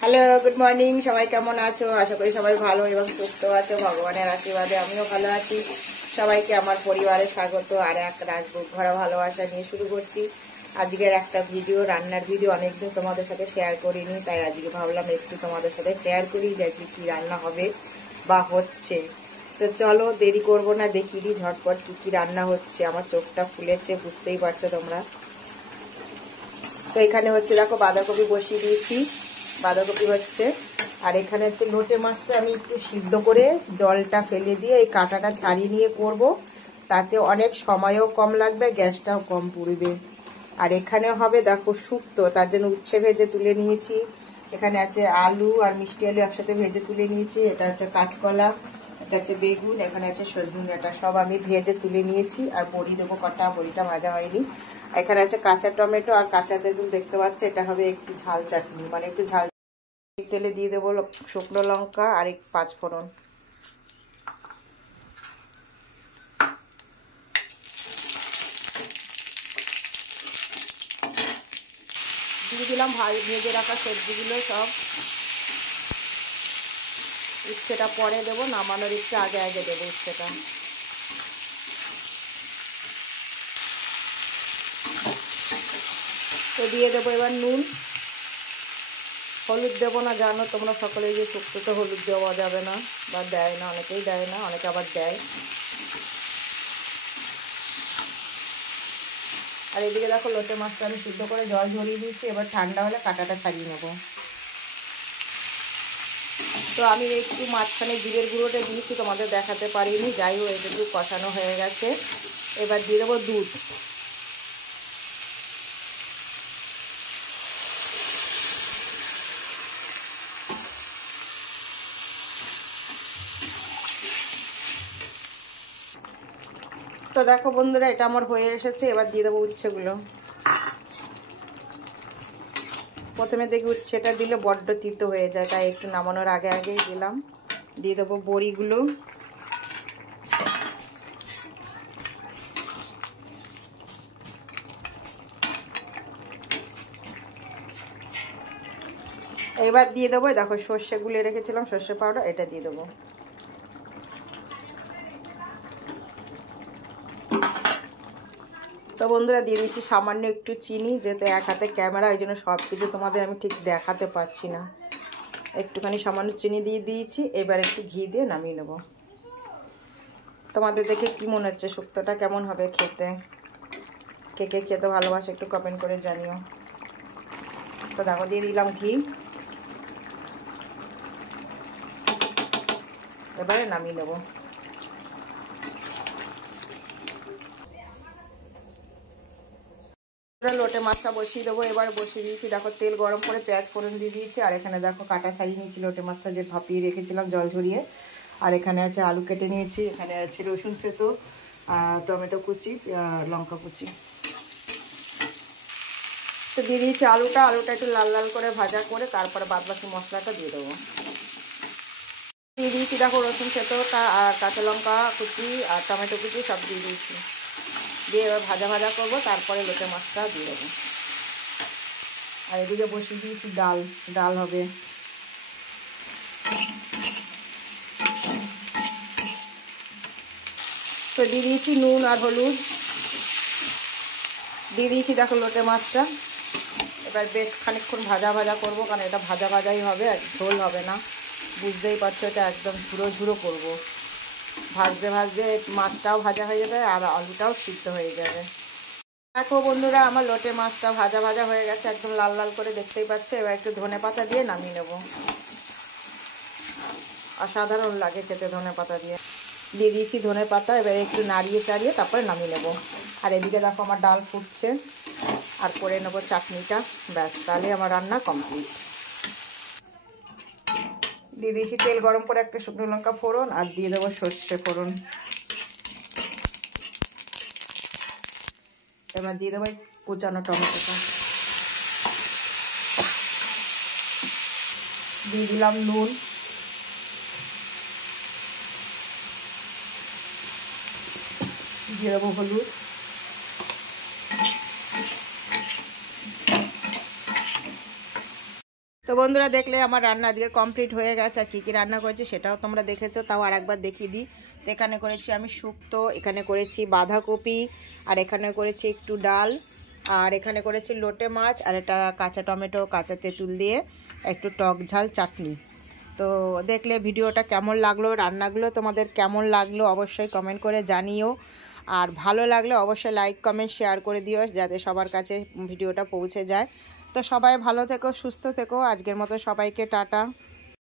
Hello, good morning. সবাই কেমন আছো? আশা করি সবাই ভালো এবং সুস্থ আছো। ভগবানের আশীর্বাদে আমিও ভালো আছি। সবাইকে আমার পরিবারে স্বাগত। আর এক রাজভোগ ভরা ভালোবাসা নিয়ে শুরু করছি আজকের একটা ভিডিও, রান্নার ভিডিও। অনেকদিন তোমাদের সাথে শেয়ার করিনি, তাই আজকে ভাবলাম একটু তোমাদের সাথে শেয়ার করি যে আজকে কি রান্না হবে বা হচ্ছে। তো চলো দেরি করবো না, দেখিয়ে দিই ঝটপট কি কি রান্না হচ্ছে। আমার চোখটা ফুলেছে, বুঝতেই পারছো তোমরা। তো এখানে হচ্ছে দেখো বাঁধাকপি বসিয়ে দিয়েছি, বাঁধাকপি হচ্ছে। আর এখানে হচ্ছে লোটে মাছটা আমি একটু সিদ্ধ করে জলটা ফেলে দিয়ে এই কাঁটাটা ছাড়িয়ে নিয়ে করব, তাতে অনেক সময়ও কম লাগবে, গ্যাসটাও কম পুড়বে। আর এখানে হবে দেখো শুক্তো, তার জন্য উচ্ছে ভেজে তুলে নিয়েছি। এখানে আছে আলু আর মিষ্টি আলু একসাথে ভেজে তুলে নিয়েছি। এটা হচ্ছে কাঁচকলা, এটা হচ্ছে বেগুন, এখানে আছে সজনে ডাঁটা, সব আমি ভেজে তুলে নিয়েছি। আর বড়ি দেবো কটা, বড়িটা ভাজা হয়নি। এখানে আছে কাঁচা টমেটো আর কাঁচা তেঁতুল, দেখতে পাচ্ছ। এটা হবে একটু ঝাল চাটনি, মানে একটু ঝাল। তেলে দিয়ে দেবো শুকনো লঙ্কা আর এক পাঁচফোড়ন। দিয়ে দিলাম ভেজে রাখা সবজিগুলো সব। উচ্ছেটা পরে দেবো, নামানোর একটু আগে আগে দেবো উচ্ছেটা। তো দিয়ে দেবো এবার নুন। হলুদ দেবো না, জানো তোমরা সকলে যে শুক্তোতে হলুদ দেওয়া যাবে না, বা দেয় না, অনেকেই দেয় না, অনেকে আবার দেয়। আর এদিকে দেখো লোটে মাছটা আমি সিদ্ধ করে জল ঝরিয়ে দিয়েছি, এবার ঠান্ডা হলে কাঁটাটা ছাড়িয়ে নেব। তো আমি একটু মাঝখানে জিরের গুঁড়োটা দিয়েছি, তোমাদের দেখাতে পারিনি। যাই হোক, এটা একটু কষানো হয়ে গেছে। এবার দিয়ে দেবো দুধ। তো দেখো বন্ধুরা, এটা আমার হয়ে এসেছে। এবার দিয়ে দেবো উচ্ছেগুলো। প্রথমে দেখি উচ্ছেটা দিলে বড্ড তিতো হয়ে যায়, তাই একটু নামানোর আগে আগেই দিলাম। দিয়ে দেবো বড়িগুলো। এবার দিয়ে দেবো দেখো সর্ষে গুলে রেখেছিলাম, সর্ষে পাউডার, এটা দিয়ে দেবো। তো বন্ধুরা দিয়ে দিচ্ছি সামান্য একটু চিনি, যেহেতু এক হাতে ক্যামেরা, ওই জন্য সব কিছু তোমাদের আমি ঠিক দেখাতে পারছি না। একটুখানি সামান্য চিনি দিয়ে দিয়েছি। এবার একটু ঘি দিয়ে নামিয়ে নেব। তোমাদের দেখে কি মনে হচ্ছে শুক্তোটা কেমন হবে খেতে? কে কে খেতে ভালোবাসে একটু কমেন্ট করে জানিও। তো দেখো দিয়ে দিলাম ঘি। এবারে নামিয়ে নেব। লোটে মাছটা বসিয়ে দেবো। এবার বসিয়ে দিয়েছি, দেখো তেল গরম করে পেঁয়াজ ফোড়ন দিয়ে দিয়েছি। আর এখানে দেখো কাটা ছাড়িয়ে নিয়েছি লোটে মাছটা, যে ভাপিয়ে রেখেছিলাম জল ঝরিয়ে। আর এখানে আছে আলু কেটে নিয়েছি, এখানে আছে রসুন চেতো, টমেটো কুচি, লঙ্কা কুচি। তো দিয়ে দিয়েছি আলুটা একটু লাল লাল করে ভাজা করে তারপরে বাদবাকি মশলাটা দিয়ে দেবো। দিয়ে দিয়েছি দেখো রসুন চেতোটা আর কাঁচা লঙ্কা কুচি আর টমেটো কুচি সব দিয়ে দিয়েছি। দিয়ে এবার ভাজা ভাজা করবো, তারপরে লোটে মাছটা দিয়ে দেবো। আর এদিকে বসিয়ে দিয়েছি ডাল হবে। তো দিয়ে দিয়েছি নুন আর হলুদ, দিয়ে দিয়েছি দেখো লোটে মাছটা। এবার বেশ খানিকক্ষণ ভাজা ভাজা করবো, কারণ এটা ভাজা ভাজাই হবে, আর ঝোল হবে না। বুঝতেই পারছো, এটা একদম ঝুড়ো ঝুড়ো করবো। ভাজতে ভাজতে মাছটাও ভাজা হয়ে যাবে আর আলুটাও সিদ্ধ হয়ে যাবে। দেখো বন্ধুরা, আমার লোটে মাছটা ভাজা ভাজা হয়ে গেছে, একদম লাল লাল করে, দেখতেই পাচ্ছ। এবার একটু ধনে পাতা দিয়ে নামিয়ে নেব। অসাধারণ লাগে খেতে ধনে পাতা দিয়ে। দিয়ে দিয়েছি ধনে পাতা। এবার একটু নাড়িয়ে চাড়িয়ে তারপরে নামিয়ে নেব। আর এদিকে দেখো আমার ডাল ফুটছে, আর করে নেবো চাটনিটা। ব্যাস, তাহলে আমার রান্না কমপ্লিট। দিয়ে দিয়েছি তেল গরম করে একটা শুকনো লঙ্কা ফোড়ন, আর দিয়ে দেবো সর্ষে ফোড়ন। এবার দিয়ে দেবো কুচানো টমেটোটা। দিয়ে দিলাম নুন, দিয়ে দেবো হলুদ, তো বন্ধুরা দেখলে আমার রান্না আজকে কমপ্লিট হয়ে গেছে। আর কী কী রান্না করেছি সেটাও তোমরা দেখেছো, তাও আর একবার দেখিয়ে দিই। তো এখানে করেছি আমি শুক্তো, এখানে করেছি বাঁধাকপি, আর এখানে করেছি একটু ডাল, আর এখানে করেছি লোটে মাছ, আর এটা কাঁচা টমেটো কাঁচা তেঁতুল দিয়ে একটু টক ঝাল চাটনি। তো দেখলে ভিডিওটা কেমন লাগলো, রান্নাগুলো তোমাদের কেমন লাগলো অবশ্যই কমেন্ট করে জানিও। আর ভালো লাগলে অবশ্যই লাইক কমেন্ট শেয়ার করে দিও, যাতে সবার কাছে ভিডিওটা পৌঁছে যায়। তো সবাই ভালো থেকো, সুস্থ থেকো। আজকের মতো সবাইকে টাটা।